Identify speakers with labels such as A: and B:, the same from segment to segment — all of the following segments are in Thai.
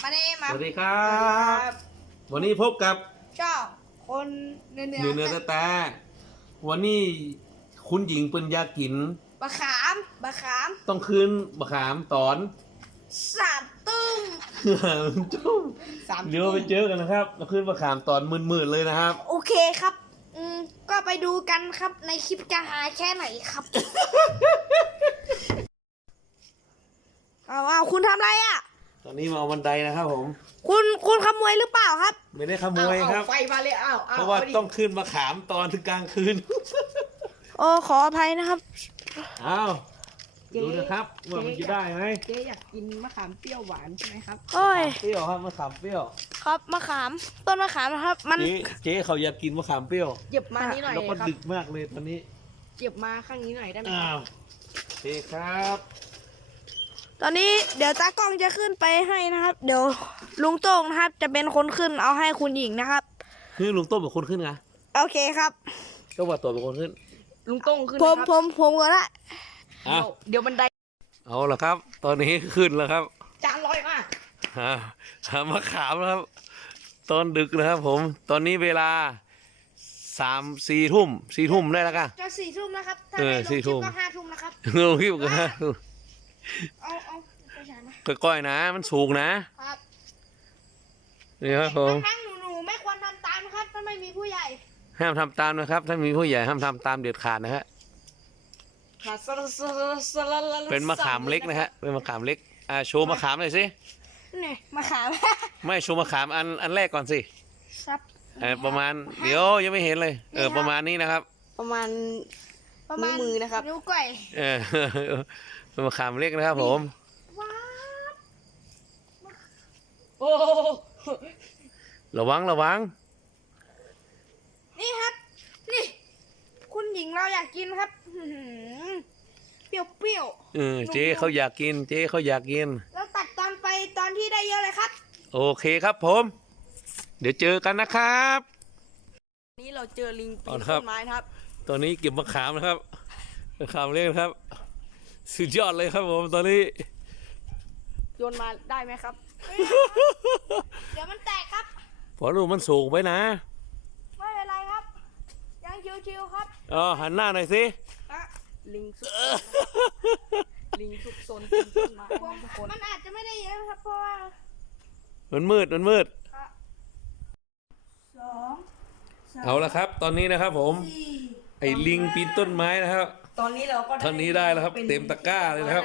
A: มาเน่มา
B: สวัสดีครับวันนี้พบกับ
A: ชอบคนเนื้อ
B: แต่วันนี้คุณหญิงเปิ้นอยากกิน
A: บะขาม
B: ต้องคืนบะขามตอน
A: 3 ตุ้ม
B: จุ้มเดี๋ยวไปเจอกันนะครับต้องคืนบะขามตอนมืดๆเลยนะครับ
A: โอเคครับก็ไปดูกันครับในคลิปจะหาแค่ไหนครับเอาคุณทำอะไรอ่ะ
B: ตอนนี้มาเอาบันไดนะครับผม
A: คุณขโมยหรือเปล่าครับ
B: ไม่ได้ขโมยครับ
C: ไฟมาเลย
B: เพราะว่าต้องคืนบะขามตอนถึงกลางคืน
A: โอ้ขออภัยนะครับ
B: อ้าวดูนะครับว่ามันจะได้ไหม
C: เจ๊อยากกินมะขามเปรี้ยวหวานใช่ไหมครับ
A: โอ้ย
B: เปรี้ยวครับมะขามเปรี้ยว
A: ครับมะขามต้นมะขามนะครับมัน
B: เจ๊เขาอยากกินมะขามเปรี้ยว
C: เจ็บมานี้หน่อย
B: แล้วก็ดึกมากเลยตอนนี้
C: เจ็บมาข้างนี้หน่อยได้ไหม
B: อ้าวโอเคครับ
A: ตอนนี้เดี๋ยวตากล้องจะขึ้นไปให้นะครับเดี๋ยวลุงโต้งนะครับจะเป็นคนขึ้นเอาให้คุณหญิงนะครับ
B: คือลุงโต้งเป็นคนขึ้นไง
A: โอเคครับ
B: ก็ว่าตัวเป็นคนขึ้น
C: ลุงโต้งขึ้น
A: ผมก็ได้
C: เดี๋ยวบันได
B: เอาละครับตอนนี้ขึ้นแล้วครับ
C: จานลอยมา
B: มะขามนะครับตอนดึกนะครับผมตอนนี้เวลา4 ทุ่มได้แล้วกัน
A: จะ4 ทุ่มนะครับถ้าไม่ลงคลิปก็5 ทุ่มนะครับ
B: ลงคลิปกัน
A: เอาไปฉายนะ
B: ก้อยๆนะมันสูงนะครับนี่ครับผม
A: ทั้งหนูไม่ควรทำตามนะครับถ้าไม่มีผู้ใหญ่
B: ห้ามทำตามนะครับถ้ามีผู้ใหญ่ห้ามทำตามเด็ดขาดนะฮะเป็นมะขามเล็กนะฮะเป็นมะขามเล็กโชว์มะขามหน่อยสิ
A: นี่มะขาม
B: ไม่โชว์มะขามอันแรกก่อนสิประมาณเดี๋ยวยังไม่เห็นเลยประมาณนี้นะครับ
C: ประมาณมือนะครับ
A: นิ้วก้อย
B: เป็นมะขามเล็กนะครับผม
C: โอ้
B: ระวัง
A: นี่ครับนี่คุณหญิงเราอยากกินครับเปรี้ยว
B: เจ๊เขาอยากกิน
A: แล้วตัดตอนไปตอนที่ได้เยอะเลยครับ
B: โอเคครับผมเดี๋ยวเจอกันนะครับ
C: นี้เราเจอลิงปีนต้นไม้ครับ
B: ตอนนี้เก็บมะขามนะครับมะขามเล็กนะครับสุดยอดเลยครับผมตอนนี้
C: โยนมาได้ไหมครับ
A: เดี๋ยวมันแตกครับ
B: พอลูกมันสูงไปนะ
A: ไม่เป็นไรครับยังชิวๆครับ
B: หันหน้าหน่อยสิ
C: ลิงสุกซนต้นไม้
A: มันอาจจะไม่ได้เยอะครับเพราะว่า
B: มันมืดเอาละครับตอนนี้นะครับผมไอ้ลิงปีนต้นไม้นะครับ
C: ตอนนี้เราก็
B: ได้แล้วครับเต็มตะกร้าเลยนะครับ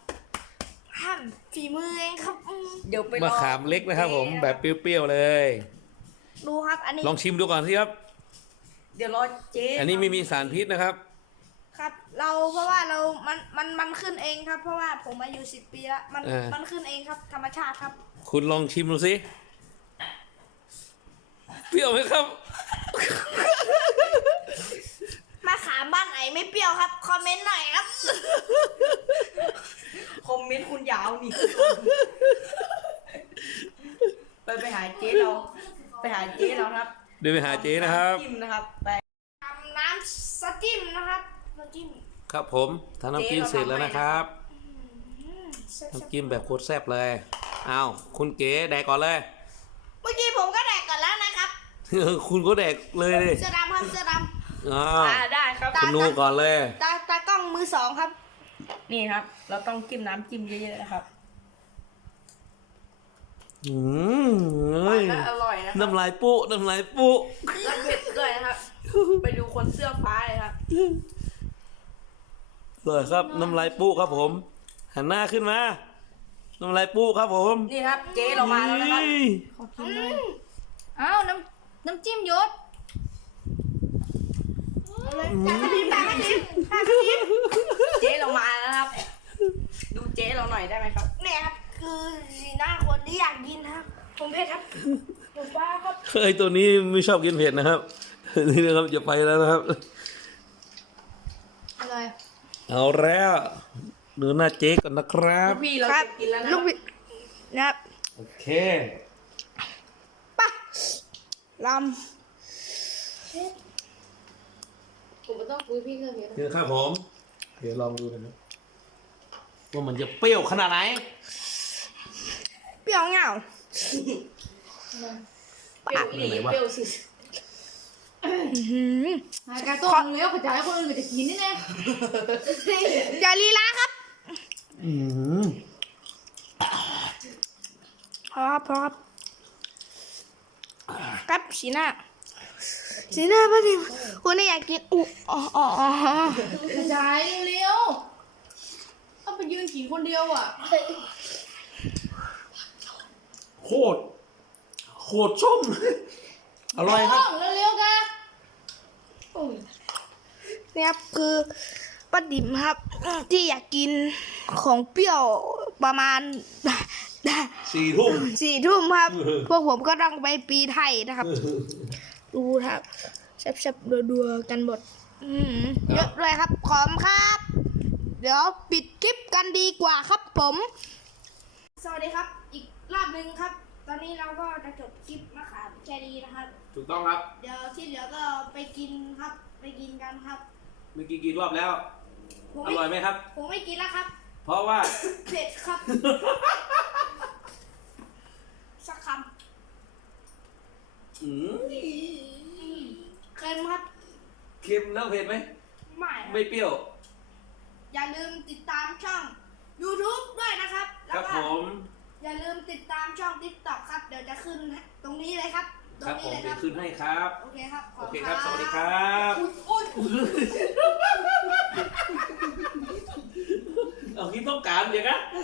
A: ฝีมือเองครับ
C: เดี๋ยวไป
B: มะขามเล็กนะครับผมแบบเปรี้ยวๆเลย
A: ดูครับอันนี้
B: ลองชิมดูก่อนสิครับ
C: เดี๋ยวรอเจ๊
B: อันนี้ไม่มีสารพิษนะครับ
A: ครับเพราะว่ามันขึ้นเองครับ เพราะว่าผมมาอยู่10 ปีแล้วมันขึ้นเองครับธรรมชาติครับ
B: คุณลองชิมดูสิเปรี้ยวไหมครับ
A: มะขามบ้านไหนไม่เปรี้ยวครับคอมเมนต์หน่อยครับ
C: คอมเมนต์คุณยาวนี่ไปหาเจ๊เราครับ
B: เดี๋ยวไปหาเจ๊นะครับ
C: จิ้มนะครับไป
A: ทำน้ำสจิ้มนะครับสจิ้ม
B: ครับผมทำน้ำจิ้มเสร็จแล้วนะครับน้ำจิ้มแบบโคตรแซ่บเลยอ้าวคุณเก๋แดกก่อนเลย
A: เมื่อกี้ผมก็แดกก่อนแล้วนะครับ
B: คุณก็แดกเลยดิ
A: เสื้อดำครับเสื้อด
C: ำได้ครับ
B: คุณนูก่อนเลย
A: ตากล้องมือ2ครับ
C: นี่ครับเราต้องจิ้มน้ำจิ้มเยอะๆนะครับอร่อยนะ
B: น้ำลายปุ๊
C: แล้วเผ็ดด้วยนะครับไปดูคนเสื้อฟ้าเลยครับ
B: เลยครับน้ำลายปุ๊ครับผมหันหน้าขึ้นมาน้ำลายปุ๊ครับผม
C: นี่ครับเจ๊เรามาแล้วนะครับ
A: ขอกินเลยน้ำจิ้มยศ
C: เจ๊เรามาแล้วครับดูเจ๊เราหน่อยได้ไหมครับ
A: เนี่ยครับคือสีหน้าคนที่อยากกินครับผมเผ็ดครับผมว่าครับ
B: ไอตัวนี้ไม่ชอบกินเผ็ดนะครับนี่นะครับจะไปแล้วนะครับ
A: อะไร
B: เอาแล้วดูหน้าเจ๊ก่อนนะครับ
C: พี่เรากินแล้วนะ
A: ลูกพี่นะครับ
B: โอเค
A: ป่ะลำ
C: ผมไม่ต้องคุยพี่เคยเห็น
B: นี่ครับผมเดี๋ยวลองดูนะครับว่ามันจะเปรี้ยวขนาดไหน
A: เปรี้ยวเงา
C: เปรี้ยวอีหลีเปรี้ยวสุด
D: หายการต้องเลี้ยวกระจายคนอื่นก็จะกินนี่แน่
A: อย่าลีลาครับ
B: อืม
A: พอครับครับสีหน้าป้าดิมคุณไม่อยากกินอ๋อ
D: กระจายเร็วๆต้องไปยืนกินคนเดียวอ่ะ
B: โคตรส้ม อร่อยครับ
D: เร็วๆกันโอ้ย
A: เนี่ยครับคือป้าดิมครับ ที่อยากกินของเปรี้ยวประมาณ
B: 4 ทุ่ม
A: 4 ทุ่มครับ พวกผมก็ต้องไปปีไทยนะครับ ดูครับแซ่บๆดัวๆกันหมดเยอะด้วยครับขอบคุณครับ เดี๋ยวปิดคลิปกันดีกว่าครับผม สวัสดีครับ อีกรอบหนึ่งครับ ตอนนี้เราก็จะจบคลิปมะขามแค่นี้นะครับ
B: ถูกต้องครับ
A: เดี๋ยวที่เหลือก็ไปกินครับ ไปกินกันครับ
B: เมื่อกี้กี่รอบแล้ว
A: ผม
B: อร่อยไหมครับ
A: ผมไม่กินแล้วครับ
B: เพราะว่า
A: เผ็ดครับ สักค
B: อืม
A: ำเค็มครับ
B: เค็มแล้วเผ็ดไหม
A: ไม่ครับ
B: ไม่เปรี้ยว
A: อย่าลืมติดตามช่อง YouTube ด้วยนะครับ
B: ค
A: แล้ว
B: รับ
A: ก็
B: ผม
A: อย่าลืมติดตามช่อง TikTok ครับ เดี๋ยวจะขึ้นตรงนี้เลยครับ ต
B: ค
A: ร
B: รับ
A: ง
B: ผ
A: นี้
B: ม
A: เลยครับ
B: จะขึ้นให้ครับ
A: โอเคครับข
B: โอ
A: อบ
B: เค
A: ณ
B: ครับ สวัสดีครับ เอาที่ต้องการเดี๋ยวนะ